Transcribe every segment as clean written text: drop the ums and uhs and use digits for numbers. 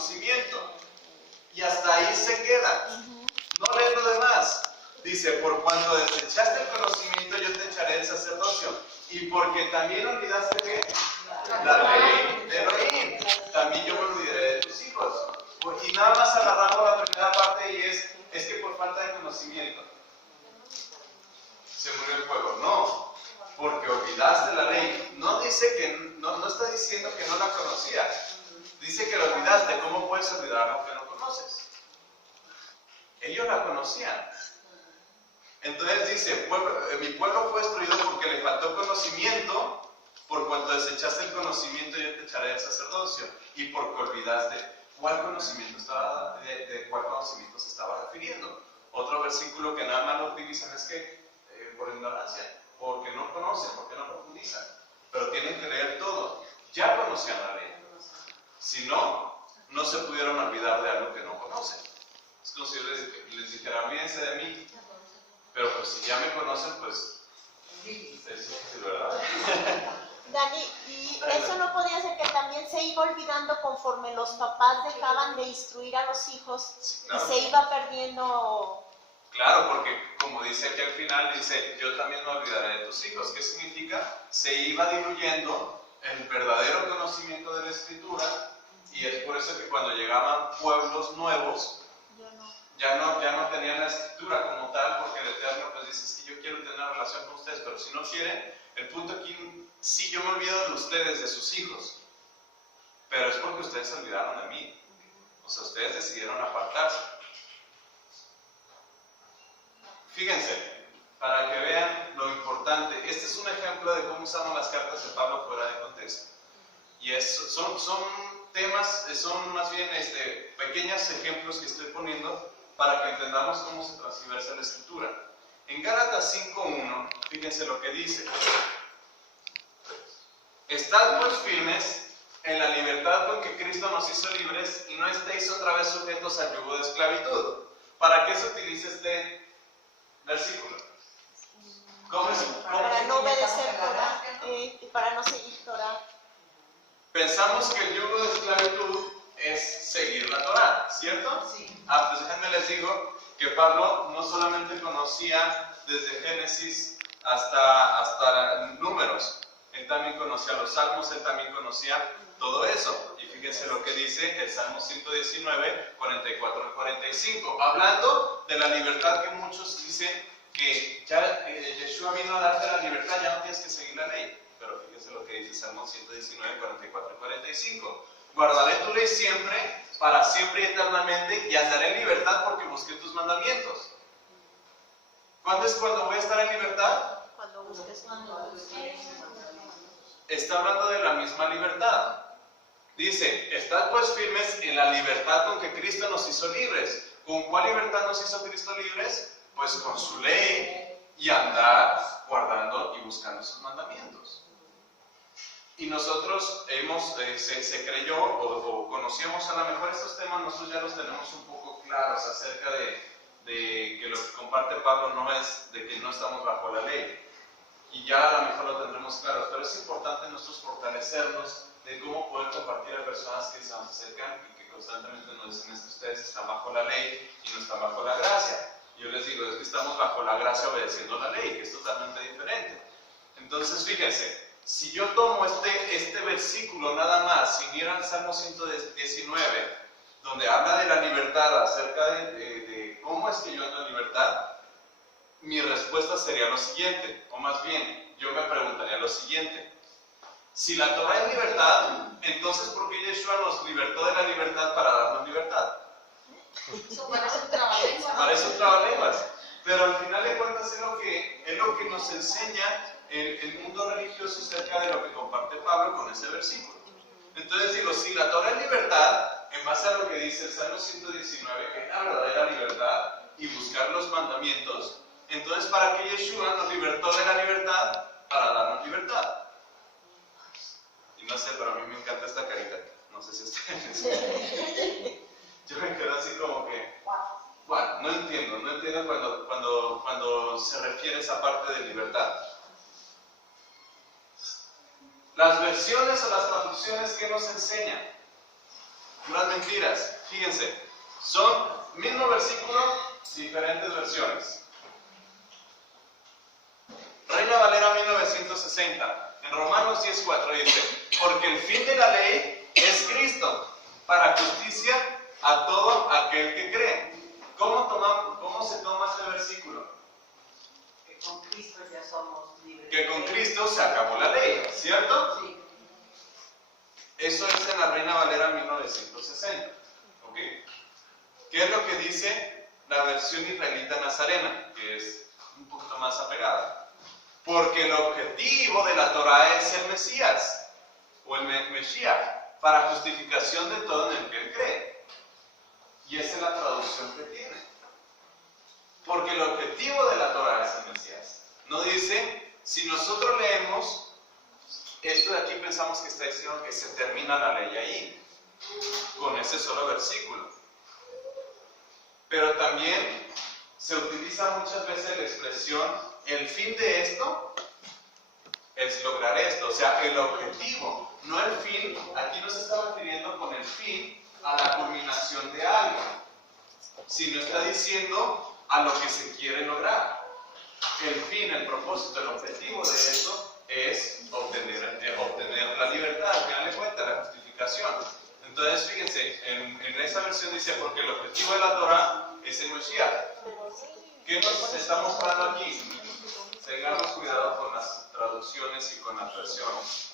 conocimiento. Y hasta ahí se queda. No leen lo demás. Dice, por cuanto desechaste el conocimiento, yo te echaré el sacerdocio. Y porque también olvidaste ¿qué? La ley de Elohim. También yo me olvidaré de tus hijos. Y nada más agarramos la primera parte y es que por falta de conocimiento se murió el pueblo. No, porque olvidaste la ley. No dice que, no está diciendo que no la conocía. Dice que la olvidaste. ¿Cómo puedes olvidar algo que no conoces? Ellos la conocían. Entonces dice, mi pueblo fue destruido porque le faltó conocimiento, por cuanto desechaste el conocimiento yo te echaré el sacerdocio, y porque olvidaste. ¿Cuál conocimiento de cuál conocimiento se estaba refiriendo? Otro versículo que nada más lo utilizan es que, por ignorancia, porque no conocen, porque no profundizan, pero tienen que leer todo. Ya conocían la ley. Si no, no se pudieron olvidar de algo que no conocen. Es como si yo les dijera, olvídense de mí. Pero pues si ya me conocen, pues es difícil, ¿verdad? Dani, ¿y eso no podía ser que también se iba olvidando conforme los papás dejaban de instruir a los hijos? Sí, claro. Y se iba perdiendo? Claro, porque como dice aquí al final, dice, yo también me olvidaré de tus hijos. ¿Qué significa? Se iba diluyendo el verdadero conocimiento de la Escritura, y es por eso que cuando llegaban pueblos nuevos, ya no tenían la Escritura como tal, porque el Eterno pues dice, es que yo quiero tener una relación con ustedes, pero si no quieren, el punto aquí, sí, yo me olvido de ustedes, de sus hijos, pero es porque ustedes se olvidaron de mí. O sea, ustedes decidieron apartarse. Fíjense, para que vean lo importante, este es un ejemplo de cómo usamos las cartas de Pablo fuera de contexto. Y son temas, son más bien pequeños ejemplos que estoy poniendo para que entendamos cómo se transversa la Escritura. En Gálatas 5:1, fíjense lo que dice. Estad pues firmes en la libertad con que Cristo nos hizo libres y no estéis otra vez sujetos al yugo de esclavitud. ¿Para qué se utiliza este versículo? Para no obedecer Torah y para no seguir Torah. Pensamos que el yugo de esclavitud es seguir la Torah, ¿cierto? Sí. Pues déjenme les digo que Pablo no solamente conocía desde Génesis hasta Números, él también conocía los Salmos, él también conocía todo eso. Y fíjense lo que dice el Salmo 119, 44 al 45, hablando de la libertad que muchos dicen que ya Yeshua vino a darte la libertad, ya no tienes que seguir la ley. Pero fíjense lo que dice Salmo 119, 44 y 45. Guardaré tu ley siempre, para siempre y eternamente, y andaré en libertad porque busqué tus mandamientos. ¿Cuándo es cuando voy a estar en libertad? Cuando busques. Está hablando de la misma libertad. Dice, estad pues firmes en la libertad con que Cristo nos hizo libres. ¿Con cuál libertad nos hizo Cristo libres? Pues con su ley y andar guardando y buscando sus mandamientos. Y nosotros se creyó o conocíamos a lo mejor estos temas, nosotros ya los tenemos un poco claros acerca de que lo que comparte Pablo no es de que no estamos bajo la ley. Y ya a lo mejor lo tendremos claros, pero es importante nosotros fortalecernos de cómo poder compartir a personas que se nos acercan y que constantemente nos dicen es que ustedes están bajo la ley y no están bajo la gracia. Yo les digo, es que estamos bajo la gracia obedeciendo la ley, que es totalmente diferente. Entonces, fíjense, si yo tomo este versículo nada más, sin ir al Salmo 119, donde habla de la libertad, acerca de cómo es que yo ando en libertad, mi respuesta sería lo siguiente, o más bien, yo me preguntaría lo siguiente. Si la Torah es libertad, entonces ¿por qué Yeshua nos libertó de la libertad para darnos libertad? Eso parece un trabalenguas. Parece un trabalenguas. Pero al final de cuentas es lo que nos enseña el mundo religioso acerca de lo que comparte Pablo con ese versículo. Entonces digo, si la Torah es libertad, en base a lo que dice el Salmo 119, que es la verdadera libertad, y buscar los mandamientos, entonces ¿para qué Yeshua nos libertó de la libertad? Para darnos libertad. Y no sé, pero a mí me encanta esta carita. No sé si ustedes... Yo me quedo así como que... Bueno, no entiendo cuando se refiere a esa parte de libertad. Las versiones o las traducciones que nos enseñan puras mentiras. Fíjense, son mismo versículo, diferentes versiones. Reina Valera 1960, en Romanos 10:4 dice: porque el fin de la ley es Cristo, para justicia a todo aquel que cree. ¿Cómo se toma este versículo? Que con Cristo ya somos libres. Que con Cristo se acabó la ley, ¿cierto? Sí. Eso es en la Reina Valera 1960. ¿Ok? ¿Qué es lo que dice la versión israelita nazarena? Que es un poquito más apegada. Porque el objetivo de la Torah es el Mesías, o el Mesías, para justificación de todo en el que él cree. Y esa es la traducción que tiene. Porque el objetivo de la Torah es el Mesías. No dice, si nosotros leemos esto de aquí, pensamos que está diciendo que se termina la ley ahí, con ese solo versículo. Pero también se utiliza muchas veces la expresión, el fin de esto es lograr esto. O sea, el objetivo, no el fin. Aquí no se está refiriendo con el fin a la culminación de algo, sino está diciendo a lo que se quiere lograr. El fin, el propósito, el objetivo de eso es obtener la libertad, al final de cuentas, la justificación. Entonces, fíjense, en esa versión dice, porque el objetivo de la Torah es el Mesías. ¿Qué nos está mostrando aquí? Tengamos cuidado con las traducciones y con las versiones.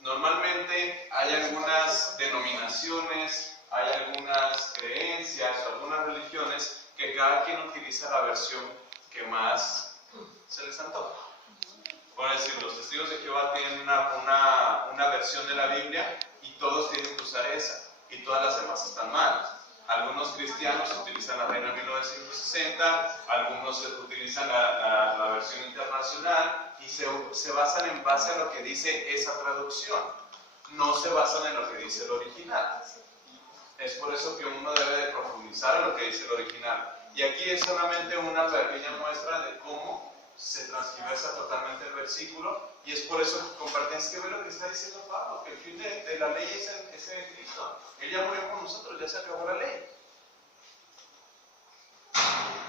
Normalmente hay algunas denominaciones, hay algunas creencias, algunas religiones que cada quien utiliza la versión que más se les antoja. Por decir, los testigos de Jehová tienen una versión de la Biblia y todos tienen que usar esa, y todas las demás están mal. Algunos cristianos utilizan la Reina 1960, algunos utilizan la versión internacional y se basan en base a lo que dice esa traducción. No se basan en lo que dice el original. Es por eso que uno debe de profundizar en lo que dice el original. Y aquí es solamente una pequeña muestra de cómo se transgiversa totalmente el versículo, y es por eso que comparten, que ve lo que está diciendo Pablo, que el fin de la ley es en Cristo. Él ya murió por nosotros, ya se acabó la ley.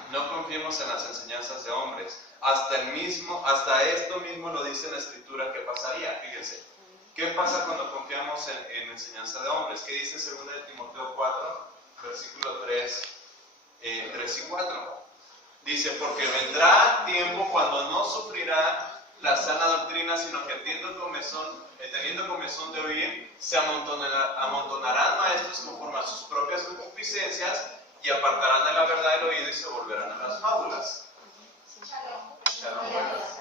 No confiemos en las enseñanzas de hombres. Hasta esto mismo lo dice la Escritura que pasaría. Fíjense, ¿qué pasa cuando confiamos en enseñanza de hombres? ¿Qué dice 2 de Timoteo 4, versículo 3 y 4? Dice, porque vendrá tiempo cuando no sufrirá la sana doctrina, sino que teniendo comezón de oír, se amontonarán maestros conforme a sus propias concupiscencias y apartarán de la verdad el oído y se volverán a las fábulas. Shalom,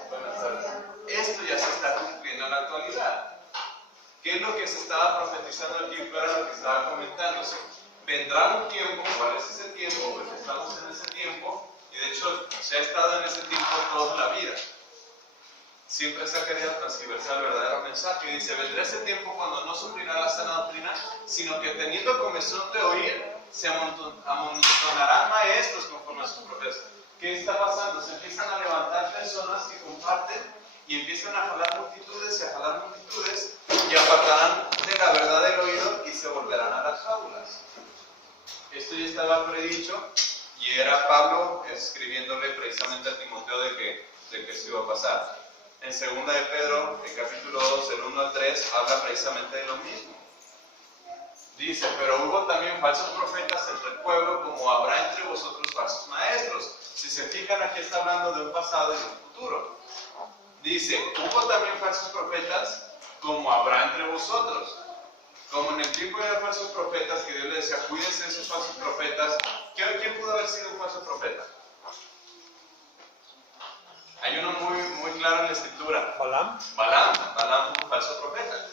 buenas tardes. Esto ya se está cumpliendo en la actualidad. ¿Qué es lo que se estaba profetizando aquí? Era lo que estaba comentándose. Vendrá un tiempo, ¿cuál es ese tiempo? Pues estamos en ese tiempo. Y de hecho, se ha estado en ese tiempo toda la vida. Siempre se ha querido transgiversar el verdadero mensaje. Y dice, vendrá ese tiempo cuando no sufrirá la sana doctrina, sino que teniendo comezón de oír, se amontonarán maestros conforme a sus propias. ¿Qué está pasando? Se empiezan a levantar personas que comparten y empiezan a jalar multitudes y a jalar multitudes y apartarán de la verdad del oído y se volverán a las fábulas. Esto ya estaba predicho. Y era Pablo escribiéndole precisamente a Timoteo de que eso iba a pasar. En 2 de Pedro, el capítulo 2, del 1 al 3, habla precisamente de lo mismo. Dice, pero hubo también falsos profetas entre el pueblo, como habrá entre vosotros falsos maestros. Si se fijan, aquí está hablando de un pasado y de un futuro. Dice, hubo también falsos profetas, como habrá entre vosotros. Como en el tiempo de los falsos profetas, que Dios le decía, cuídense de esos falsos profetas. ¿Quién pudo haber sido un falso profeta? Hay uno muy claro en la Escritura. Balaam Balaam fue un falso profeta.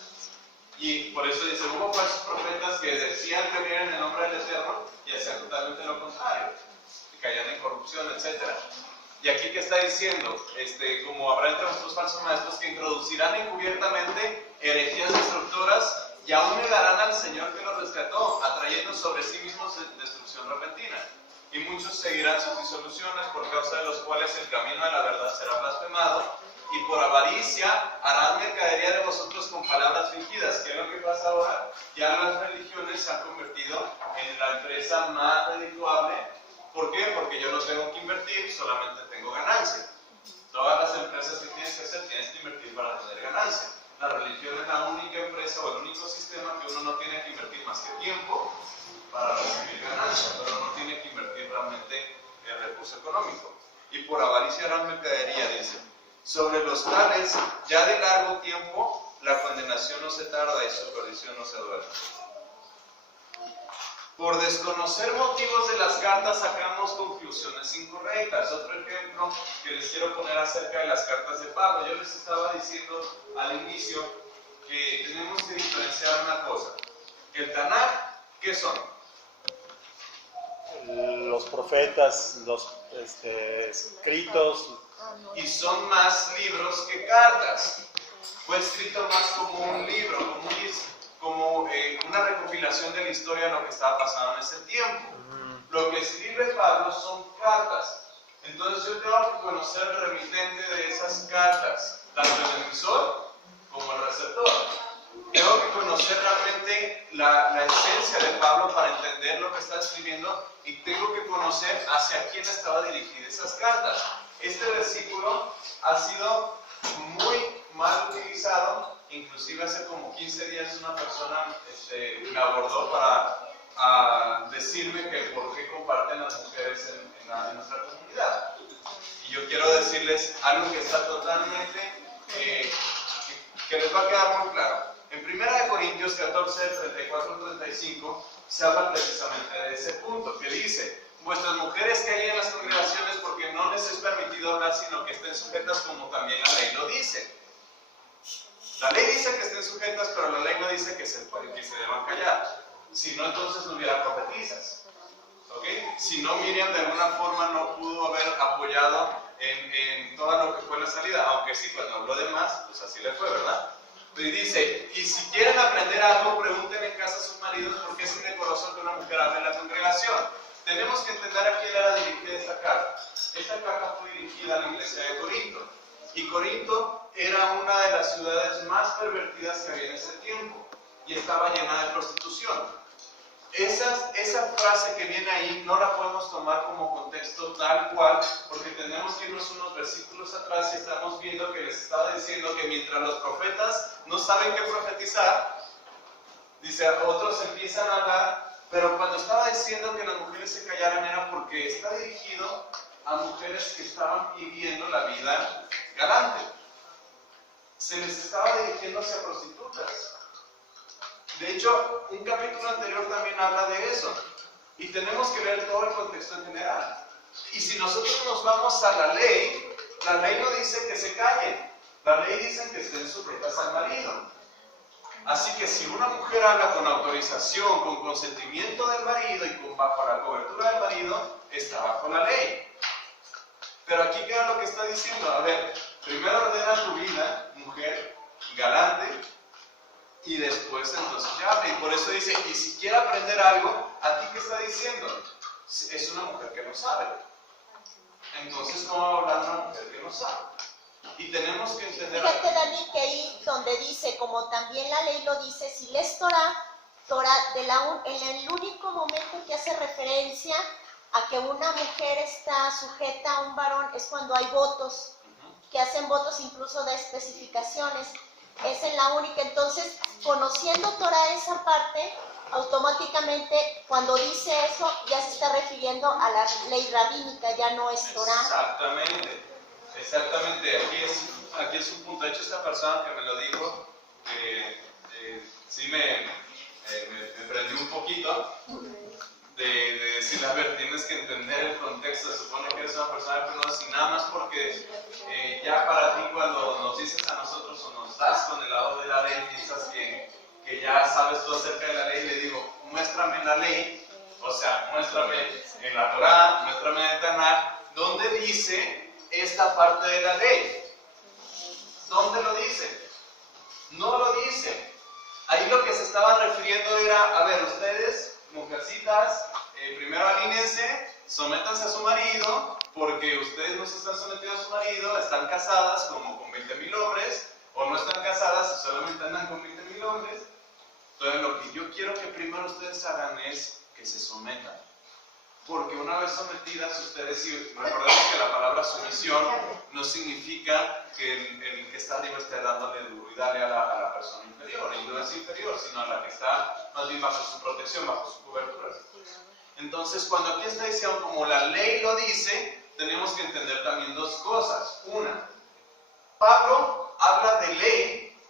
Y por eso dice, hubo falsos profetas que decían que venían en el nombre del Eterno y hacían totalmente lo contrario. Y caían en corrupción, etc. Y aquí que está diciendo, como habrá entre vosotros falsos maestros que introducirán encubiertamente herejías destructoras y aún negarán al Señor que los rescató, atrayendo sobre sí mismos destrucción repentina. Y muchos seguirán sus disoluciones, por causa de los cuales el camino de la verdad será blasfemado, y por avaricia harán mercadería de vosotros con palabras fingidas. ¿Qué es lo que pasa ahora? Ya las religiones se han convertido en la empresa más redituable. ¿Por qué? Porque yo no tengo que invertir, solamente tengo ganancia. Todas las empresas que tienes que hacer, tienes que invertir para tener ganancia. La religión es la única empresa o el único sistema que uno no tiene que invertir más que tiempo para recibir ganancia, pero no tiene que invertir realmente el recurso económico. Y por avaricia harán mercadería, dice. Sobre los tales, ya de largo tiempo, la condenación no se tarda y su perdición no se duerme. Por desconocer motivos de las cartas sacamos conclusiones incorrectas. Otro ejemplo que les quiero poner acerca de las cartas de Pablo. Yo les estaba diciendo al inicio que tenemos que diferenciar una cosa. El Tanaj, ¿qué son? Los profetas, los escritos. Y son más libros que cartas. Fue escrito más como un libro, como una recopilación de la historia de lo que estaba pasando en ese tiempo. Lo que escribe Pablo son cartas. Entonces yo tengo que conocer el remitente de esas cartas, tanto el emisor como el receptor. Tengo que conocer realmente la esencia de Pablo para entender lo que está escribiendo y tengo que conocer hacia quién estaba dirigida esas cartas. Este versículo ha sido muy mal utilizado. Inclusive hace como 15 días una persona me abordó para decirme que por qué comparten las mujeres en nuestra comunidad. Y yo quiero decirles algo que está totalmente, que les va a quedar muy claro. En 1 Corintios 14, 34-35 se habla precisamente de ese punto, que dice: vuestras mujeres que hay en las congregaciones, porque no les es permitido hablar, sino que estén sujetas como también la ley lo dice. La ley dice que estén sujetas, pero la ley no dice que se deban callar. Si no, entonces no hubiera profetizas. ¿Okay? Si no, Miriam de alguna forma no pudo haber apoyado en todo lo que fue la salida, aunque sí, cuando habló de más, pues así le fue, ¿verdad? Y dice: y si quieren aprender algo, pregunten en casa a sus maridos, porque es indecoroso que una mujer hable en la congregación. Tenemos que entender a quién era dirigida esta carta. Esta carta fue dirigida a la iglesia de Corinto. Y Corinto era una de las ciudades más pervertidas que había en ese tiempo. Y estaba llena de prostitución. Esa frase que viene ahí no la podemos tomar como contexto tal cual, porque tenemos que irnos unos versículos atrás y estamos viendo que les estaba diciendo que mientras los profetas no saben qué profetizar, dice, otros empiezan a hablar, pero cuando estaba diciendo que las mujeres se callaran era porque está dirigido a mujeres que estaban viviendo la vida galante. Se les estaba dirigiendo hacia prostitutas. De hecho, un capítulo anterior también habla de eso. Y tenemos que ver todo el contexto en general. Y si nosotros nos vamos a la ley no dice que se callen. La ley dice que estén sujetas al marido. Así que si una mujer habla con autorización, con consentimiento del marido y bajo la cobertura del marido, está bajo la ley. Pero aquí queda lo que está diciendo. A ver, primero ordena tu vida, mujer, galante, y después entonces ya habla. Y por eso dice, y si quiere aprender algo, ¿aquí qué está diciendo? Es una mujer que no sabe. Entonces, ¿cómo va a hablar una mujer que no sabe? Y tenemos que entender... Fíjate, Dani, que ahí donde dice, como también la ley lo dice, si lees Torah en el único momento que hace referencia a que una mujer está sujeta a un varón es cuando hay votos, que hacen votos, incluso de especificaciones. Es en la única. Entonces, conociendo Torah esa parte, automáticamente cuando dice eso ya se está refiriendo a la ley rabínica, ya no es Torah. Exactamente, aquí es un punto. De hecho, esta persona que me lo dijo, sí me prendió un poquito de decir, a ver, tienes que entender el contexto. Se supone que eres una persona que conoces, y nada más porque ya para ti, cuando nos dices a nosotros o nos das con el lado de la ley, piensas que ya sabes todo acerca de la ley. Le digo, muéstrame la ley, o sea, muéstrame en la Torah, muéstrame en el Tanaj, ¿dónde dice esta parte de la ley? ¿Dónde lo dice? No lo dice. Ahí lo que se estaba refiriendo era, a ver, ustedes, mujercitas, primero alínense sométanse a su marido, porque ustedes no se están sometidos a su marido, están casadas como con 20,000 hombres, o no están casadas y solamente andan con 20,000 hombres. Entonces lo que yo quiero que primero ustedes hagan es que se sometan. Porque una vez sometidas ustedes, y recordemos que la palabra sumisión no significa que el que está arriba esté dándole duro y dale a la persona inferior, y no es inferior, sino a la que está más bien bajo su protección, bajo su cobertura. Entonces, cuando aquí está diciendo, como la ley lo dice, tenemos que entender también dos cosas. Una, Pablo habla de ley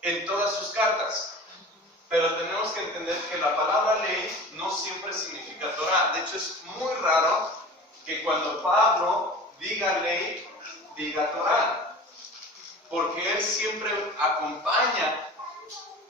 en todas sus cartas. Pero tenemos que entender que la palabra ley no siempre significa Torah. De hecho, es muy raro que cuando Pablo diga ley, diga Torah. Porque él siempre acompaña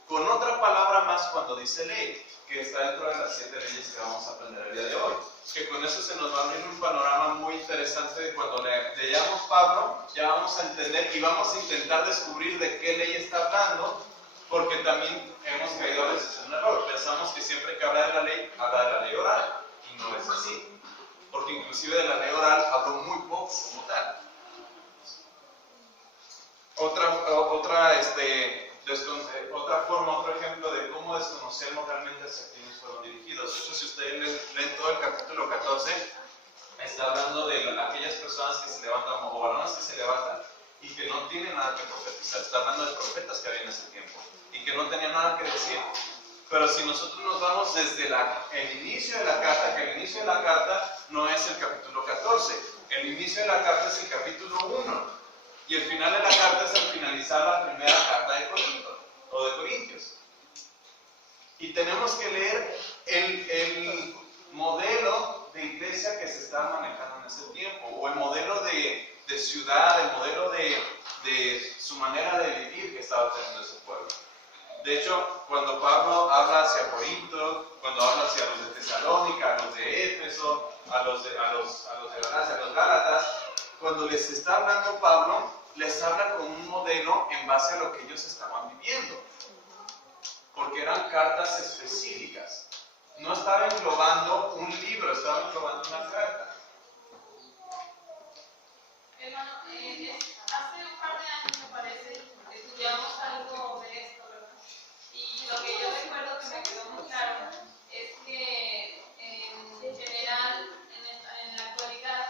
con otra palabra más cuando dice ley, que está dentro de las 7 leyes que vamos a aprender el día de hoy. Que con eso se nos va a abrir un panorama muy interesante de cuando leamos Pablo, ya vamos a entender y vamos a intentar descubrir de qué ley está hablando. Porque también hemos caído a veces en un error. Pensamos que siempre que habla de la ley oral. Y no es así. Porque inclusive de la ley oral habló muy poco como tal. Otra forma, otro ejemplo de cómo desconocemos realmente hacia quiénes fueron dirigidos. De hecho, si ustedes leen todo el capítulo 14, está hablando de aquellas personas que se levantan, o varones que se levantan, y que no tienen nada que profetizar. Está hablando de profetas que había en ese tiempo y que no tenían nada que decir. Pero si nosotros nos vamos desde el inicio de la carta, que el inicio de la carta no es el capítulo 14, el inicio de la carta es el capítulo 1 y el final de la carta es al finalizar la primera carta de Corinto o de Corintios. Y tenemos que leer el modelo de iglesia que se estaba manejando en ese tiempo, o el modelo de ciudad, el modelo de su manera de vivir que estaba teniendo ese pueblo. De hecho, cuando Pablo habla hacia Corinto, cuando habla hacia los de Tesalónica, a los de Éfeso, a los de Galacia, a los Gálatas, cuando les está hablando Pablo, les habla con un modelo en base a lo que ellos estaban viviendo. Porque eran cartas específicas. No estaba englobando un libro, estaba englobando una carta. Hermano, hace un par de años, me parece, estudiamos algo de esto, ¿verdad? Y lo que yo recuerdo que me quedó muy claro es que en general, en la actualidad,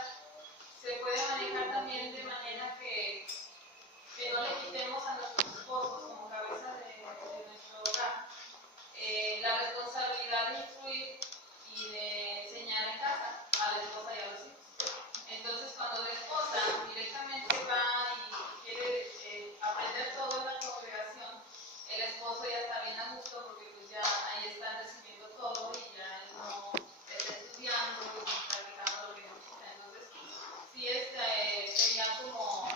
se puede manejar también de manera que no le quitemos a nuestros esposos como cabeza de nuestro hogar la responsabilidad de influir y de enseñar en casa a la esposa y a los hijos. Entonces, cuando la esposa directamente va y quiere aprender todo en la congregación, el esposo ya está bien a gusto porque pues ya ahí están recibiendo todo y ya él no está estudiando y practicando lo que necesita. Entonces, sí sería como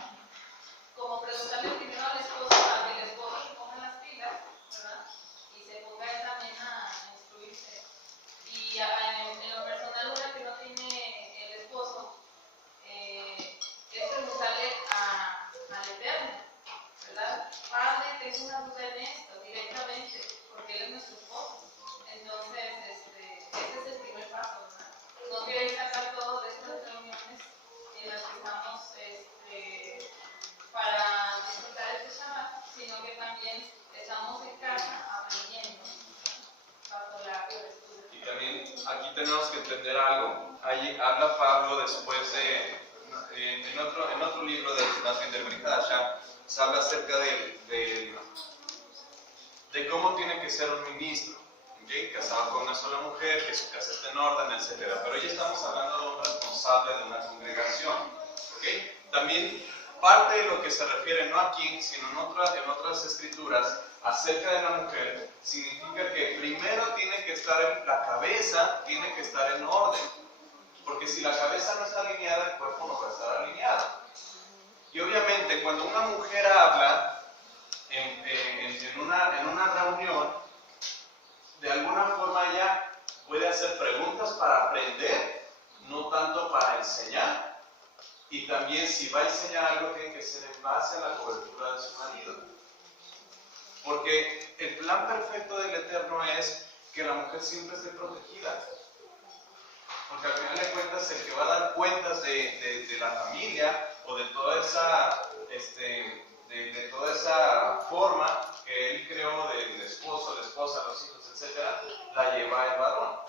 preguntarle primero al esposo para que el esposo se ponga las pilas, ¿verdad? Y se ponga él también a instruirse. Y en lo personal, una que no tiene el esposo, es preguntarle al Eterno, ¿verdad? Padre, tengo una duda en esto, directamente, porque él es nuestro esposo. Entonces, ese es el primer paso, ¿verdad? No querer sacar todo de estas reuniones en las que estamos para disfrutar este Shabbat, sino que también estamos en casa aprendiendo bajo la estudio. Y también aquí tenemos que entender algo. Ahí habla Pablo después en otro libro del Brihadashá, se habla acerca de cómo tiene que ser un ministro, ¿okay? Casado con una sola mujer, que su casa esté en orden, etc. Pero hoy estamos hablando de un responsable de una congregación, ¿okay? También parte de lo que se refiere no aquí, sino en otras escrituras acerca de la mujer, significa que primero tiene que estar la cabeza, tiene que estar en orden. Porque si la cabeza no está alineada, el cuerpo no va a estar alineado. Y obviamente cuando una mujer habla en una reunión, de alguna forma ella puede hacer preguntas para aprender, no tanto para enseñar. Y también si va a enseñar algo tiene que ser en base a la cobertura de su marido. Porque el plan perfecto del Eterno es que la mujer siempre esté protegida. Porque porque al final de cuentas el que va a dar cuentas de la familia o de toda esa, de toda esa forma que él creó del esposo, la esposa, los hijos, etcétera, la lleva el varón.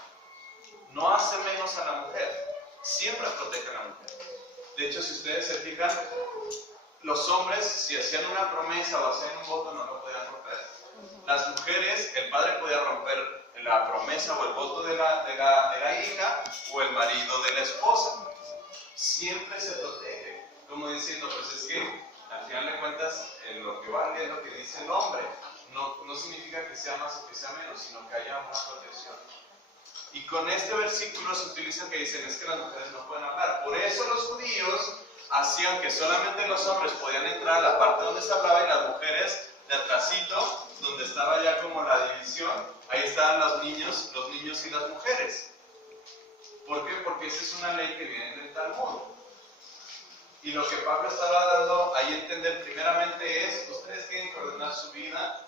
No hace menos a la mujer, siempre protege a la mujer. De hecho, si ustedes se fijan, los hombres, si hacían una promesa o hacían un voto, no lo podían romper. Las mujeres, el padre podía romper la promesa o el voto de la hija o el marido de la esposa. Siempre se protege, como diciendo, pues es que al final de cuentas lo que vale es lo que dice el hombre. No significa que sea más o que sea menos, sino que haya una protección. Y con este versículo se utiliza que dicen es que las mujeres no pueden hablar. Por eso los judíos hacían que solamente los hombres podían entrar a la parte donde se hablaba y las mujeres de atrásito, donde estaba ya como la división, ahí estaban los niños y las mujeres. ¿Por qué? Porque esa es una ley que viene del Talmud. Y lo que Pablo estaba dando ahí a entender primeramente es, ustedes tienen que ordenar su vida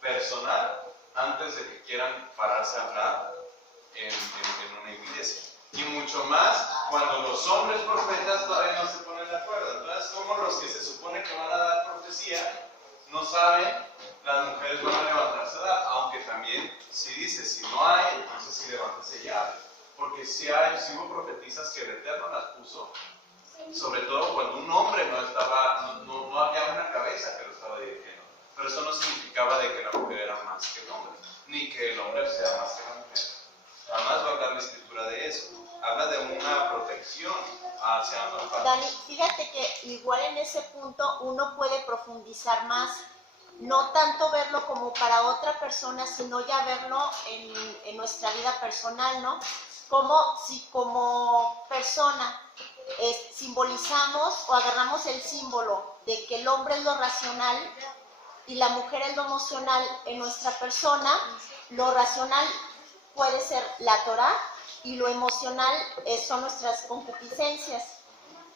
personal antes de que quieran pararse a hablar en una iglesia. Y mucho más cuando los hombres profetas todavía no se ponen de acuerdo. Entonces, como los que se supone que van a dar profecía no saben, las mujeres van a levantarse a dar, aunque también si dice, si no hay, entonces sí levántese y hable. Porque si hubo profetizas que el Eterno las puso, sobre todo cuando un hombre no había una cabeza que lo estaba dirigiendo. Pero eso no significaba de que la mujer era más que el hombre, ni que el hombre sea más que la mujer. Además va a hablar la escritura de eso. Habla de una protección hacia ambas partes. Dani, fíjate que igual en ese punto uno puede profundizar más, no tanto verlo como para otra persona, sino ya verlo en nuestra vida personal, ¿no? Como si como persona simbolizamos o agarramos el símbolo de que el hombre es lo racional y la mujer es lo emocional en nuestra persona. Lo racional puede ser la Torah y lo emocional son nuestras concupiscencias.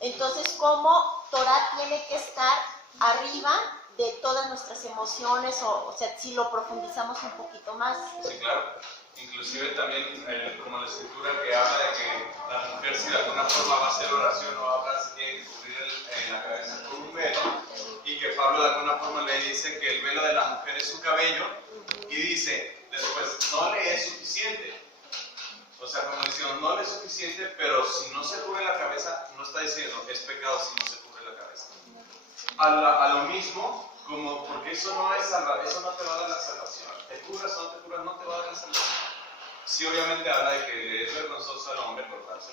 Entonces, ¿cómo Torah tiene que estar arriba de todas nuestras emociones? O sea, si lo profundizamos un poquito más. Sí, claro. Inclusive también, como la escritura que habla de que la mujer, si de alguna forma va a hacer oración o va a hablar, se tiene que cubrir la cabeza con un velo, y que Pablo de alguna forma le dice que el velo de la mujer es su cabello, y dice después, no le es suficiente. O sea, como diciendo, no le es suficiente, pero si no se cubre la cabeza, no está diciendo, es pecado si no se cubre la cabeza. A lo mismo, como porque eso no es salvación, eso no te va a dar la salvación. Te cubras o no te cubras, no te va a dar la salvación. Sí, obviamente habla de que es vergonzoso al hombre cortarse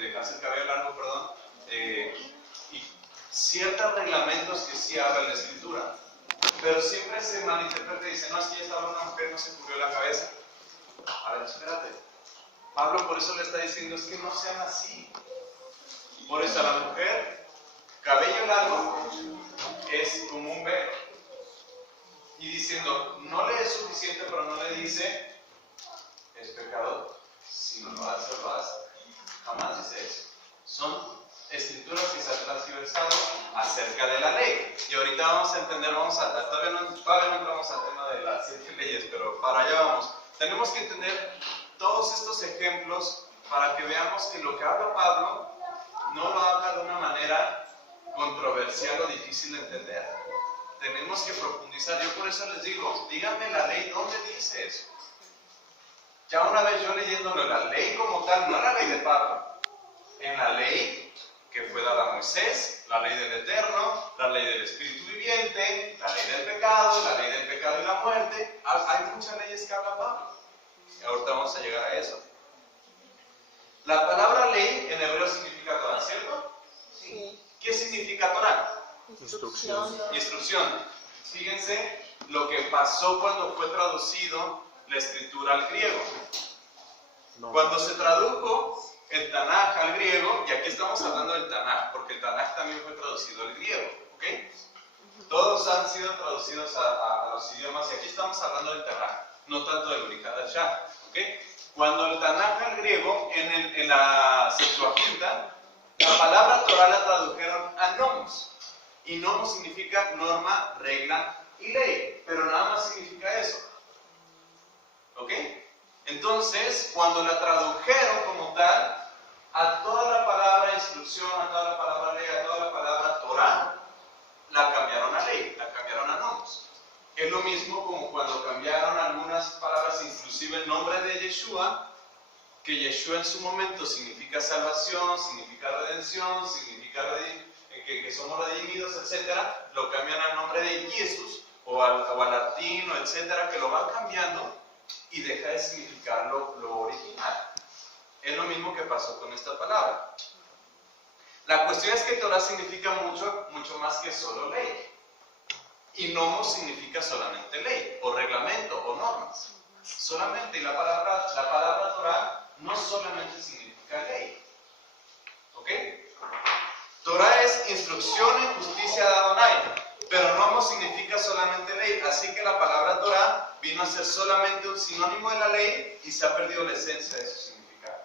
dejarse el cabello largo, y ciertos reglamentos que sí habla en la escritura. Pero siempre se malinterpreta y dice, no, es que ya estaba una mujer, no se cubrió la cabeza. A ver, espérate. Pablo por eso le está diciendo, es que no sean así. Por eso a la mujer, cabello largo es como un velo. Y diciendo, no le es suficiente, pero no le dice, es pecado, si no lo hace, lo hace. Jamás dice eso. Son escrituras que se han transversado acerca de la ley. Y ahorita vamos a entender, todavía no entramos al tema de las 7 leyes, pero para allá vamos. Tenemos que entender todos estos ejemplos para que veamos que lo que habla Pablo no lo habla de una manera controversial o difícil de entender. Tenemos que profundizar. Yo por eso les digo, díganme la ley, ¿dónde dice eso? Ya una vez yo leyéndolo, la ley como tal, no la ley de Pablo, en la ley que fue dada a Moisés, la ley del Eterno, la ley del Espíritu Viviente, la ley del pecado y la muerte. Hay muchas leyes que habla Pablo. Y ahorita vamos a llegar a eso. La palabra ley en hebreo significa Torah, ¿cierto? Sí. ¿Qué significa Torah? Instrucción. Instrucción. Fíjense lo que pasó cuando fue traducido la escritura al griego. Cuando se tradujo el Tanaj al griego, y aquí estamos hablando del Tanaj, porque el Tanaj también fue traducido al griego, ¿ok? Todos han sido traducidos a los idiomas, y aquí estamos hablando del Tanaj, no tanto del Brit Hadashah, ¿ok? Cuando el Tanaj al griego, en la Septuaginta, la palabra Torah la tradujeron a nomos, y nomos significa norma, regla y ley, pero nada más significa eso, ¿ok? Entonces, cuando la tradujeron como tal, A toda la palabra instrucción, a toda la palabra ley, a toda la palabra Torah, la cambiaron a ley, la cambiaron a nomos. Es lo mismo como cuando cambiaron algunas palabras, inclusive el nombre de Yeshua, que Yeshua en su momento significa salvación, significa redención, significa que somos redimidos, etc. Lo cambian al nombre de Jesús o al latino, etc., que lo van cambiando y deja de significar lo original. Es lo mismo que pasó con esta palabra. La cuestión es que Torah significa mucho más que solo ley. Y nomos significa solamente ley, o reglamento, o normas. Solamente, y la palabra Torah no solamente significa ley. ¿Ok? Torah es instrucción en justicia de Adonai, pero nomos significa solamente ley. Así que la palabra Torah vino a ser solamente un sinónimo de la ley y se ha perdido la esencia de su significado.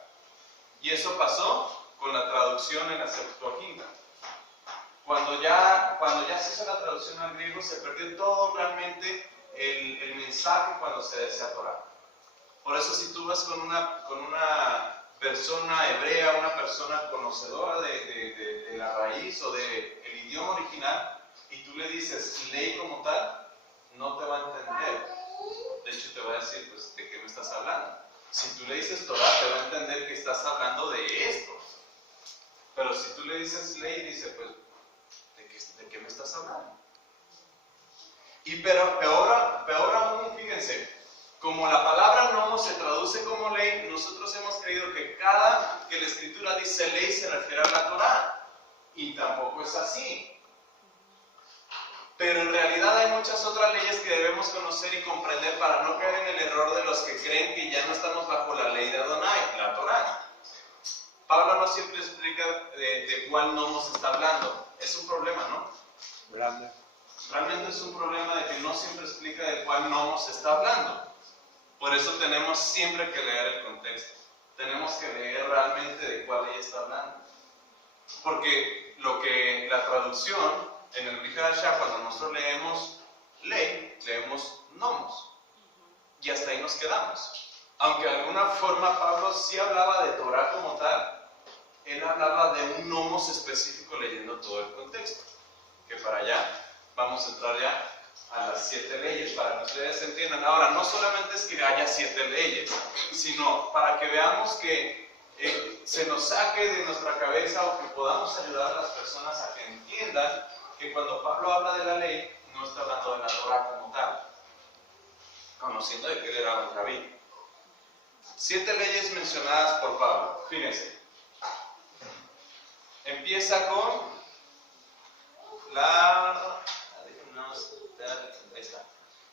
Y eso pasó con la traducción en la Septuaginta. Cuando ya se hizo la traducción al griego, se perdió todo realmente el mensaje cuando se decía Torah. Por eso si tú vas con una persona hebrea, una persona conocedora de la raíz o del idioma original, y tú le dices ley como tal, no te va a entender. De hecho te va a decir, pues, ¿de qué me estás hablando? Si tú le dices Torah, te va a entender que estás hablando de esto. Pero si tú le dices ley, dice, pues, ¿de qué me estás hablando? Y peor aún, fíjense, como la palabra nomo se traduce como ley, nosotros hemos creído que cada que la Escritura dice ley se refiere a la Torah. Y tampoco es así. Pero en realidad hay muchas otras leyes que debemos conocer y comprender para no caer en el error de los que creen que ya no estamos bajo la ley de Adonai, la Torah. Pablo no siempre explica de cuál nomos está hablando. Es un problema, ¿no? Grande. Realmente es un problema de que no siempre explica de cuál nomos está hablando. Por eso tenemos siempre que leer el contexto. Tenemos que leer realmente de cuál ley está hablando. Porque la traducción en el Brit Hadashah, cuando nosotros leemos ley, leemos nomos. Y hasta ahí nos quedamos. Aunque de alguna forma Pablo sí hablaba de Torah como tal, él hablaba de un nomos específico leyendo todo el contexto. Que para allá vamos a entrar ya a las 7 leyes, para que ustedes entiendan. Ahora, no solamente es que haya 7 leyes, sino para que veamos que se nos saque de nuestra cabeza o que podamos ayudar a las personas a que entiendan que cuando Pablo habla de la ley, no está hablando de la Torah como tal, conociendo de que él era un rabí. 7 leyes mencionadas por Pablo. Fíjense. Empieza con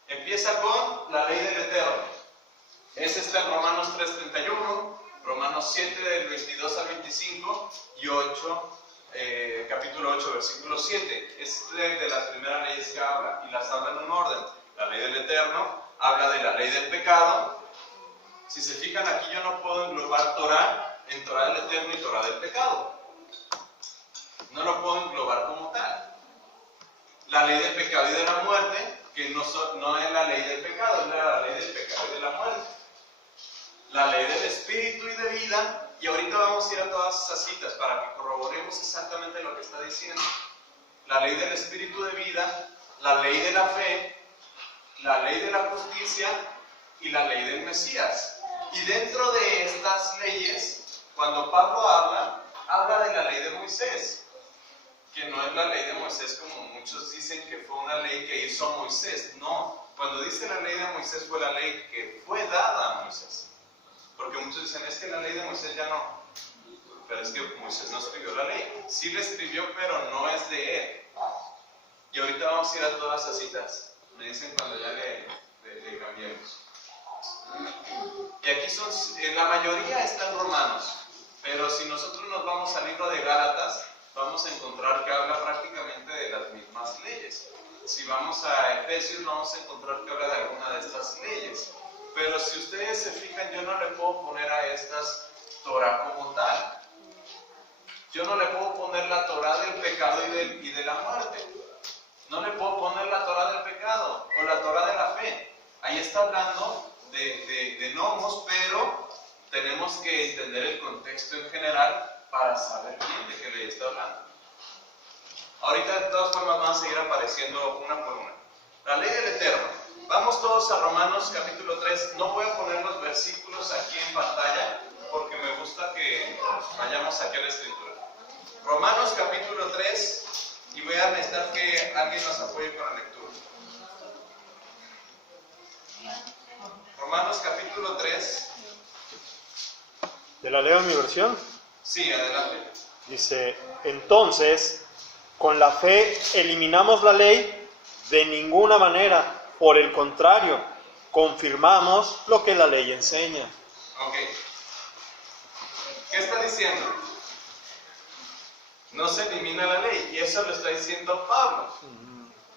Empieza con la ley del Eterno. Ese está en Romanos 3:31, Romanos 7 del 22 al 25 y capítulo 8, versículo 7. Es de las primeras leyes que habla y las habla en un orden. La ley del Eterno habla de la ley del pecado. Si se fijan, aquí yo no puedo englobar Torah en Torah del Eterno y Torah del pecado. No lo puedo englobar como tal. La ley del pecado y de la muerte, que no es la ley del pecado, es la ley del pecado y de la muerte. La ley del espíritu y de vida, y ahorita vamos a ir a todas esas citas para que corroboremos exactamente lo que está diciendo. La ley del espíritu de vida, la ley de la fe, la ley de la justicia y la ley del Mesías. Y dentro de estas leyes, cuando Pablo habla de la ley de Moisés, que no es la ley de Moisés como muchos dicen que fue una ley que hizo Moisés. No, cuando dice la ley de Moisés fue la ley que fue dada a Moisés. Porque muchos dicen, es que la ley de Moisés ya no. Pero es que Moisés no escribió la ley. Sí la escribió, pero no es de él. Y ahorita vamos a ir a todas esas citas. Me dicen cuando ya le cambiemos. Y aquí la mayoría está en Romanos. Pero si nosotros nos vamos al libro de Gálatas, vamos a encontrar que habla prácticamente de las mismas leyes. Si vamos a Efesios, vamos a encontrar que habla de alguna de estas leyes. Pero si ustedes se fijan, yo no le puedo poner a estas Torah como tal. Yo no le puedo poner la Torah del pecado y de la muerte. No le puedo poner la Torah del pecado o la Torah de la fe. Ahí está hablando de nomos, pero tenemos tenemos que entender el contexto en general para saber bien de qué ley está hablando. Ahorita de todas formas van a seguir apareciendo una por una. La ley del Eterno. Vamos todos a Romanos capítulo 3. No voy a poner los versículos aquí en pantalla porque me gusta que vayamos aquí a la escritura. Romanos capítulo 3 y voy a necesitar que alguien nos apoye con la lectura. Romanos capítulo 3. ¿De la leo en mi versión? Sí, adelante. Dice, entonces, con la fe eliminamos la ley de ninguna manera. Por el contrario, confirmamos lo que la ley enseña. Ok. ¿Qué está diciendo? No se elimina la ley, y eso lo está diciendo Pablo.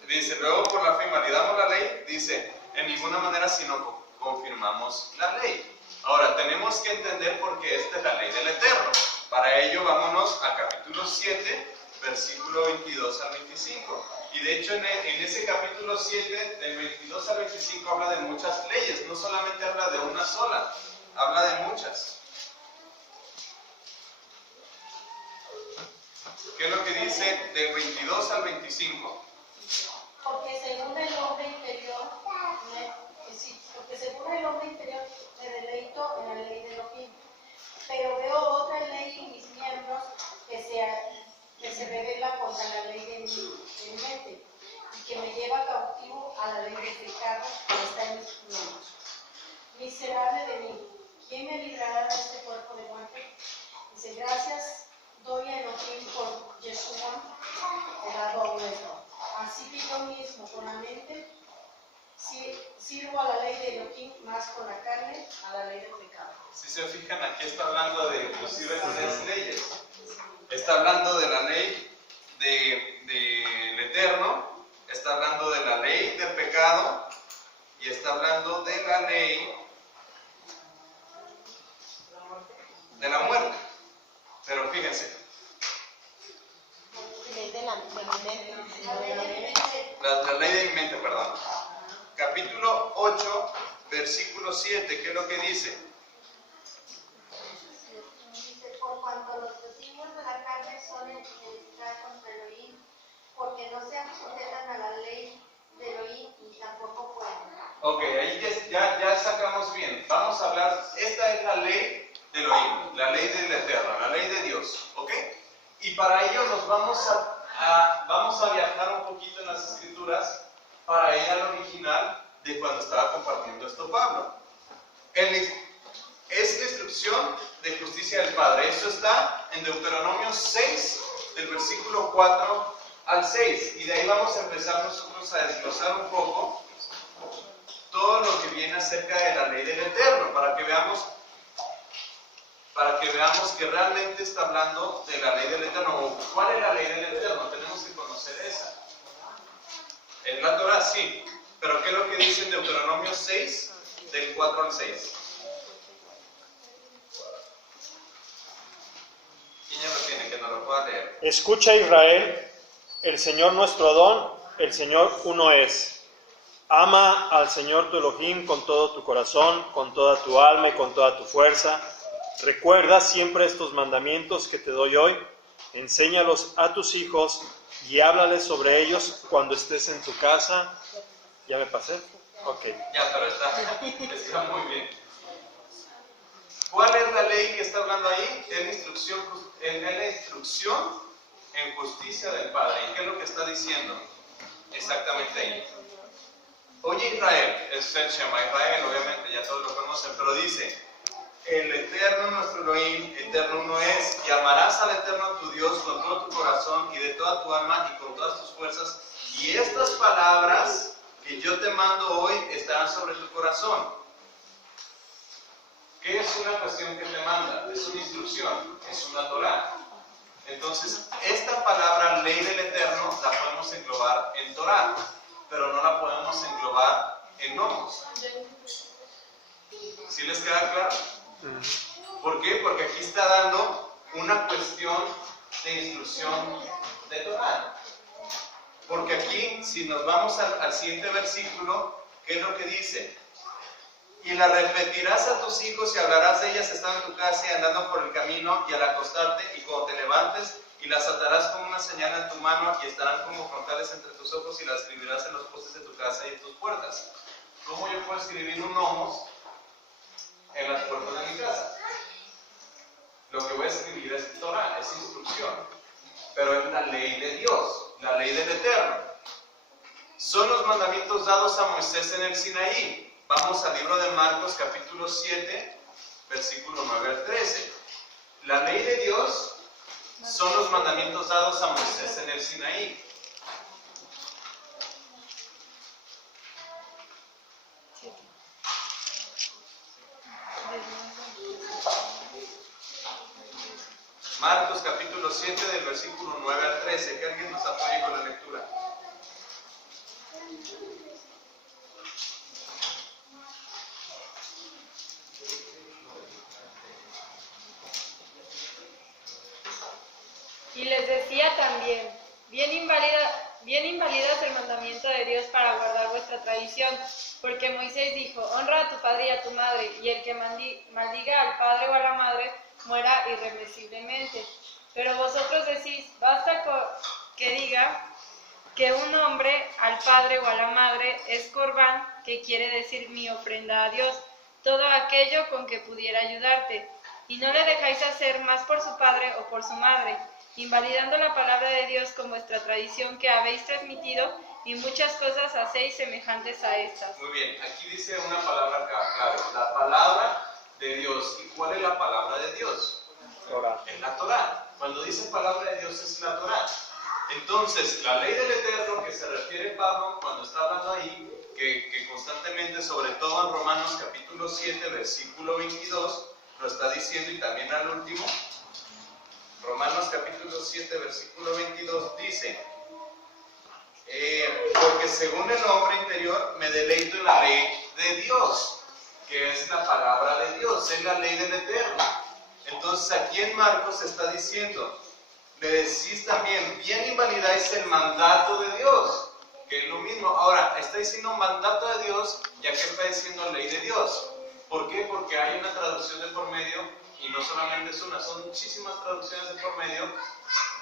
Dice, luego por la fe invalidamos la ley, dice, en ninguna manera sino confirmamos la ley. Ahora, tenemos que entender por qué esta es la ley del Eterno. Para ello, vámonos a capítulo 7, versículo 22 al 25. Y de hecho, en ese capítulo 7, del 22 al 25, habla de muchas leyes. No solamente habla de una sola, habla de muchas. ¿Qué es lo que dice del 22 al 25? Porque según el hombre interior me deleito en la ley de Elohim, pero veo otra ley en mis miembros que se revela contra la ley de mi mente y que me lleva cautivo a la ley del pecado que está en mis miembros. Miserable de mí, ¿quién me librará de este cuerpo de muerte? Dice, gracias doy a Elohim por Yeshua, el Adón nuestro. Así que yo mismo con la mente sirvo a la ley de Elohim más con la carne a la ley del pecado. Si se fijan, aquí está hablando de inclusive 3 leyes. Está hablando de la ley del Eterno, está hablando de la ley del pecado y está hablando de la ley de la muerte. Pero fíjense, Ley de la mente. la ley de mi mente, perdón. Capítulo 8, versículo 7, ¿qué es lo que dice? Dice, por cuanto los designios de la carne son enemistad contra Elohim, porque no se sujetan a la ley de Elohim y tampoco pueden. Ok, ahí ya sacamos bien. Vamos a hablar, esta es la ley de Elohim, la ley del Eterno, la ley de Dios, ¿ok? Y para ello nos vamos a viajar un poquito en las Escrituras para ir al original de cuando estaba compartiendo esto Pablo. Es la instrucción de justicia del Padre. Eso está en Deuteronomio 6, del versículo 4 al 6. Y de ahí vamos a empezar nosotros a desglosar un poco todo lo que viene acerca de la ley del Eterno, para que veamos que realmente está hablando de la ley del Eterno. ¿Cuál es la ley del Eterno? Tenemos que conocer esa. ¿Es la Torah? Sí. Pero ¿qué es lo que dice en Deuteronomio 6, del 4 al 6? ¿Quién ya lo tiene? Que nos lo pueda leer. Escucha, Israel, el Señor nuestro Adón, el Señor uno es. Ama al Señor tu Elohim con todo tu corazón, con toda tu alma y con toda tu fuerza. Recuerda siempre estos mandamientos que te doy hoy. Enséñalos a tus hijos y háblales sobre ellos cuando estés en tu casa. ¿Ya me pasé? Ok. Ya, pero está muy bien. ¿Cuál es la ley que está hablando ahí? Es la instrucción en justicia del Padre. ¿Y qué es lo que está diciendo? Exactamente ahí. Oye Israel, es el Shema Israel, obviamente ya todos lo conocen, pero dice, el Eterno nuestro Elohim, Eterno uno es, y amarás al Eterno tu Dios con todo tu corazón y de toda tu alma y con todas tus fuerzas, y estas palabras que yo te mando hoy estarán sobre tu corazón. ¿Qué es una cuestión que te manda? Es una instrucción, es una Torah. Entonces, esta palabra ley del Eterno la podemos englobar en Torah, pero no la podemos englobar en nomos. ¿Sí les queda claro? ¿Por qué? Porque aquí está dando una cuestión de instrucción de Torah. Porque aquí, si nos vamos al siguiente versículo, ¿qué es lo que dice? Y la repetirás a tus hijos y hablarás de ellas estando en tu casa y andando por el camino y al acostarte y cuando te levantes, y las atarás como una señal en tu mano y estarán como frontales entre tus ojos y las escribirás en los postes de tu casa y en tus puertas. ¿Cómo yo puedo escribir un nomos en las puertas de mi casa? Lo que voy a escribir es Torah, es instrucción, pero es la ley de Dios, la ley del Eterno. Son los mandamientos dados a Moisés en el Sinaí. Vamos al libro de Marcos capítulo 7, versículo 9 al 13. La ley de Dios son los mandamientos dados a Moisés en el Sinaí. Marcos capítulo 7 del versículo 9 al 13. Que alguien nos apoye con la lectura. Y les decía también, bien invalidas el mandamiento de Dios para guardar vuestra tradición, porque Moisés dijo, honra a tu padre y a tu madre, y el que maldiga al padre o a la madre, muera irremisiblemente. Pero vosotros decís, basta que diga que un hombre al padre o a la madre es corbán, que quiere decir mi ofrenda a Dios, todo aquello con que pudiera ayudarte, y no le dejáis hacer más por su padre o por su madre, invalidando la palabra de Dios con vuestra tradición que habéis transmitido, y muchas cosas hacéis semejantes a estas. Muy bien, aquí dice una palabra clave, la palabra de Dios. ¿Y cuál es la palabra de Dios? Torah. Es la Torah. Cuando dice palabra de Dios es la Torah. Entonces, la ley del Eterno que se refiere Pablo cuando está hablando ahí, que constantemente, sobre todo en Romanos capítulo 7, versículo 22, lo está diciendo, y también al último, Romanos capítulo 7, versículo 22 dice, porque según el hombre interior me deleito en la ley de Dios, que es la palabra de Dios, es la ley del Eterno. Entonces aquí en Marcos se está diciendo, le decís también, bien invalidáis el mandato de Dios, que es lo mismo. Ahora, está diciendo mandato de Dios, ya que está diciendo ley de Dios. ¿Por qué? Porque hay una traducción de por medio, y no solamente es una, son muchísimas traducciones de por medio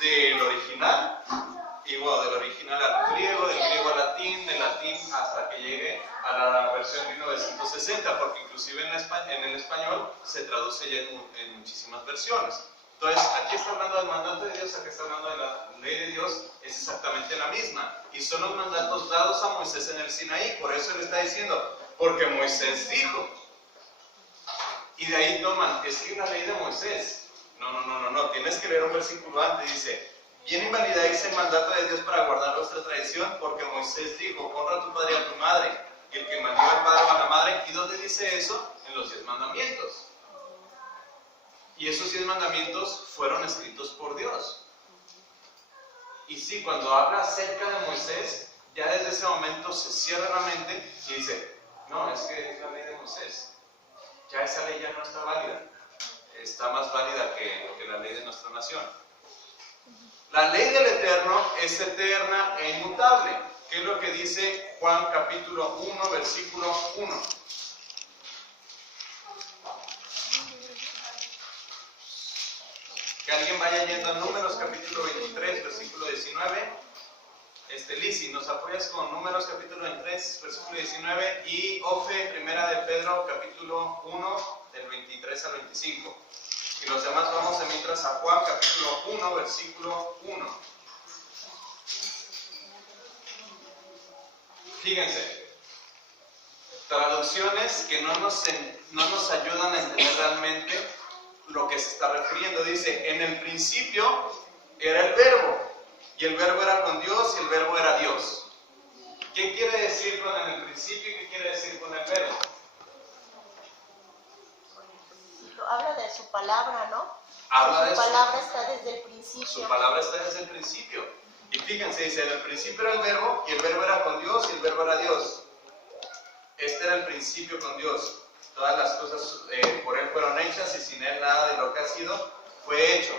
del original, y bueno, del original al griego, del griego al latín, del latín hasta que llegue a la versión de 1960, porque inclusive en el español se traduce ya en muchísimas versiones. Entonces, aquí está hablando del mandato de Dios, aquí está hablando de la ley de Dios, es exactamente la misma. Y son los mandatos dados a Moisés en el Sinaí, por eso le está diciendo, porque Moisés dijo. Y de ahí toman, es que la ley de Moisés. No, tienes que leer un versículo antes, dice, bien invalidáis el mandato de Dios para guardar vuestra tradición, porque Moisés dijo, honra a tu padre y a tu madre, y el que maldiga al padre o a la madre. ¿Y dónde dice eso? En los 10 mandamientos. Y esos 10 mandamientos fueron escritos por Dios. Y sí, cuando habla acerca de Moisés, ya desde ese momento se cierra la mente y dice, no, es que es la ley de Moisés. Ya esa ley ya no está válida. Está más válida que la ley de nuestra nación. La ley del Eterno es eterna e inmutable. ¿Qué es lo que dice Juan capítulo 1, versículo 1? Que alguien vaya yendo a Números capítulo 23, versículo 19. Lizzy, ¿nos apoyas con Números capítulo 23, versículo 19? Y Ofe, primera de Pedro capítulo 1, del 23 al 25. Y los demás vamos de mientras a Juan capítulo 1, versículo 1. Fíjense, traducciones que no nos ayudan a entender realmente lo que se está refiriendo. Dice, en el principio era el verbo, y el verbo era con Dios, y el verbo era Dios. ¿Qué quiere decir con en el principio y qué quiere decir con el verbo? Habla de su palabra, ¿no? Habla de su palabra está desde el principio. Su palabra está desde el principio. Y fíjense, dice, en el principio era el verbo, y el verbo era con Dios, y el verbo era Dios. Este era el principio con Dios. Todas las cosas por Él fueron hechas, y sin Él nada de lo que ha sido fue hecho.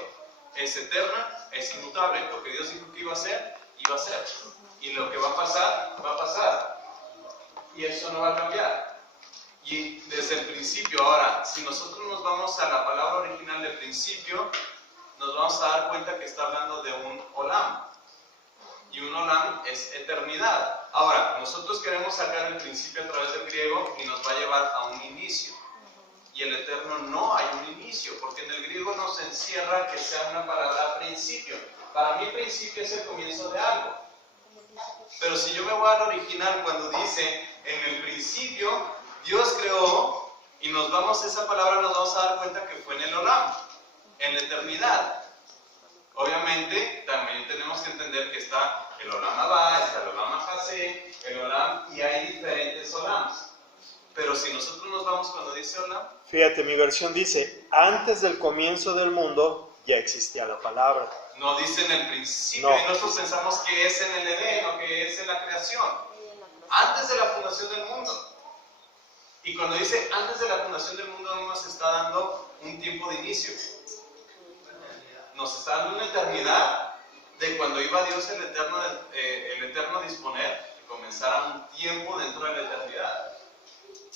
Es eterna, es inmutable. Lo que Dios dijo que iba a ser, iba a ser. Y lo que va a pasar, va a pasar. Y eso no va a cambiar. Y desde el principio, ahora, si nosotros nos vamos a la palabra original del principio, nos vamos a dar cuenta que está hablando de un olam. Y un olam es eternidad. Ahora, nosotros queremos sacar el principio a través del griego y nos va a llevar a un inicio. Y el eterno no hay un inicio, porque en el griego nos encierra que sea una palabra principio. Para mí principio es el comienzo de algo. Pero si yo me voy al original cuando dice en el principio Dios creó, y nos vamos a esa palabra, nos vamos a dar cuenta que fue en el olam, en la eternidad. Obviamente también tenemos que entender que está el olam abá, está el olam ahasé, el olam, y hay diferentes olams. Pero si nosotros nos vamos cuando dice olam, Fíjate, mi versión dice, antes del comienzo del mundo ya existía la palabra. no dice en el principio, No. y nosotros pensamos que es en el Edén o que es en la creación, antes de la fundación del mundo. Y cuando dice antes de la fundación del mundo, no nos está dando un tiempo de inicio. Nos está dando una eternidad de cuando iba Dios el Eterno a disponer que comenzara un tiempo dentro de la eternidad.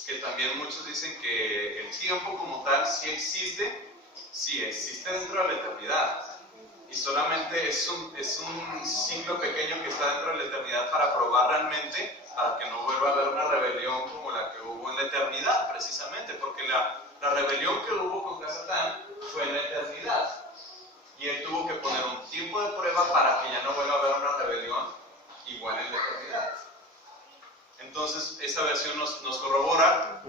Que también muchos dicen que el tiempo como tal sí existe dentro de la eternidad. Y solamente es un ciclo pequeño que está dentro de la eternidad para probar realmente, para que no vuelva a haber una rebelión como la que hubo en la eternidad, precisamente, porque la rebelión que hubo contra Satán fue en la eternidad. Y él tuvo que poner un tiempo de prueba para que ya no vuelva a haber una rebelión igual en la eternidad. Entonces, esa versión nos corrobora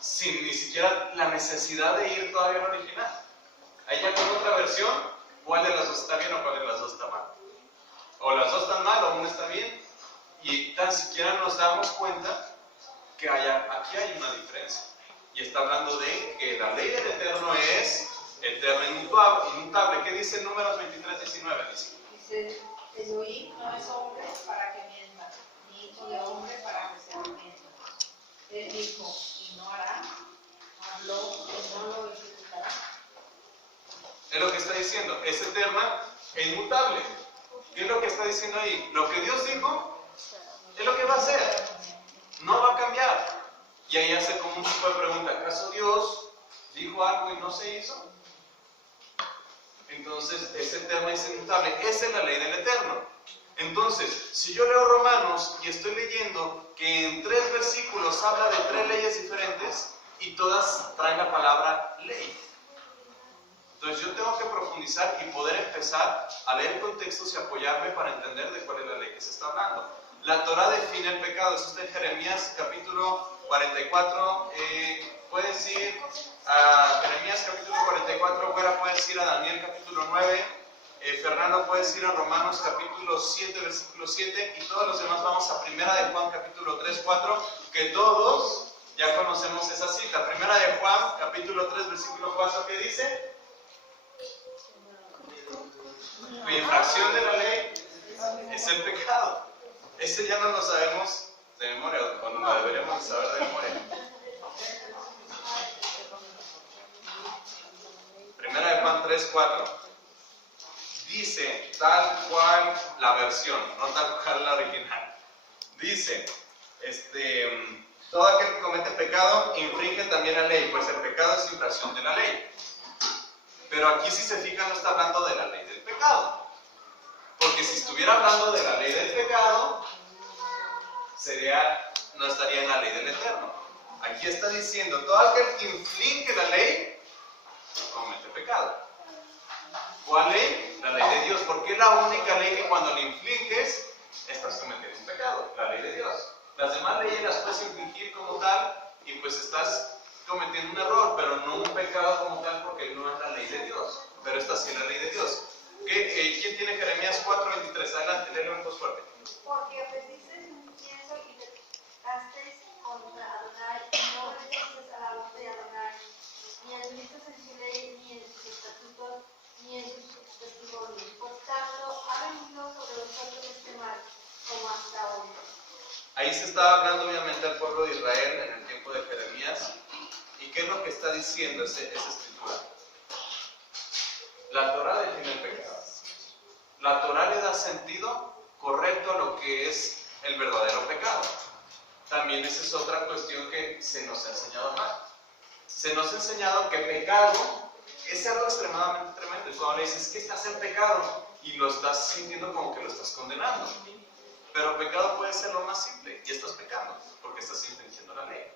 sin ni siquiera la necesidad de ir todavía al original. Ahí ya con otra versión, ¿cuál de las dos está bien o cuál de las dos está mal? O las dos están mal o una está bien. Y tan siquiera nos damos cuenta que aquí hay una diferencia. Y está hablando de que la ley del Eterno es eterna e inmutable. ¿Qué dice Números 23:19? Dice, Elohim no es hombre para que mienta, ni hijo de hombre para que se arrepienta. Él dijo, y no hará, habló, y no lo ejecutará. Es lo que está diciendo, es eterna e inmutable. ¿Qué es lo que está diciendo ahí? Lo que Dios dijo es lo que va a hacer, no va a cambiar. Y ahí hace como un tipo de pregunta, ¿acaso Dios dijo algo y no se hizo? Entonces es eterna y es inmutable, esa es la ley del Eterno. Entonces, si yo leo Romanos y estoy leyendo que en 3 versículos habla de 3 leyes diferentes y todas traen la palabra ley. Entonces yo tengo que profundizar y poder empezar a leer contextos y apoyarme para entender de cuál es la ley que se está hablando. La Torah define el pecado, eso está en Jeremías capítulo 44, puedes ir a Jeremías capítulo 44, Güera puedes ir a Daniel capítulo 9, Fernando puedes ir a Romanos capítulo 7, versículo 7, y todos los demás vamos a Primera de Juan capítulo 3, 4, que todos ya conocemos esa cita. Primera de Juan capítulo 3, versículo 4, ¿qué dice? Tu infracción de la ley es el pecado. Ese ya no lo sabemos de memoria, o no lo deberíamos saber de memoria. Primera de Juan 3:4 dice tal cual la versión, no tal cual la original. Dice, todo aquel que comete pecado infringe también la ley, pues el pecado es infracción de la ley. Pero aquí, si se fijan, no está hablando de la ley del pecado. Porque si estuviera hablando de la ley del pecado, no estaría en la ley del Eterno. Aquí está diciendo, todo aquel que infringe la ley, comete pecado. ¿Cuál ley? La ley de Dios. Porque es la única ley que cuando la infringes, estás cometiendo un pecado. La ley de Dios. Las demás leyes las puedes infringir como tal, y pues estás cometiendo un error, pero no un pecado como tal, porque no es la ley de Dios. Pero esta sí es la ley de Dios. ¿Quién tiene Jeremías 4:23? Adelante, léelo en voz fuerte. Porque ofreciste un incienso y pecasteis contra Adonai, y no obedeciste a la voz de Adonai, ni anduviste en su ley, ni en sus estatutos, ni en sus testimonios. Por tanto, ha venido sobre vosotros este mal, como hasta hoy. Ahí se estaba hablando obviamente al pueblo de Israel en el tiempo de Jeremías. ¿Y qué es lo que está diciendo esa escritura? La Torah define el pecado. La Torah le da sentido correcto a lo que es el verdadero pecado. también esa es otra cuestión que se nos ha enseñado mal. Se nos ha enseñado que pecado es algo extremadamente tremendo. Y cuando le dices que estás en pecado y lo estás sintiendo como que lo estás condenando. Pero pecado puede ser lo más simple. Y estás pecando porque estás infringiendo la ley.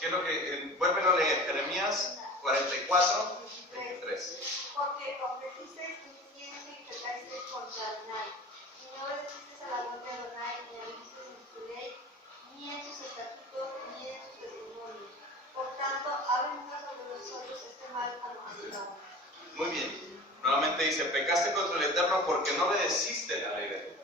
¿Qué es lo que? Vuélvelo a leer. Jeremías 44, 23. Porque ofreciste incienso y pecaste contra Adonai, y no obedeciste a la voz de Adonai, ni oíste en su ley, ni en sus estatutos, ni en sus testimonios. Por tanto, ha venido sobre nosotros este mal como hasta ahora. Muy bien. Nuevamente dice, pecaste contra el Eterno porque no obedeciste la ley de Dios.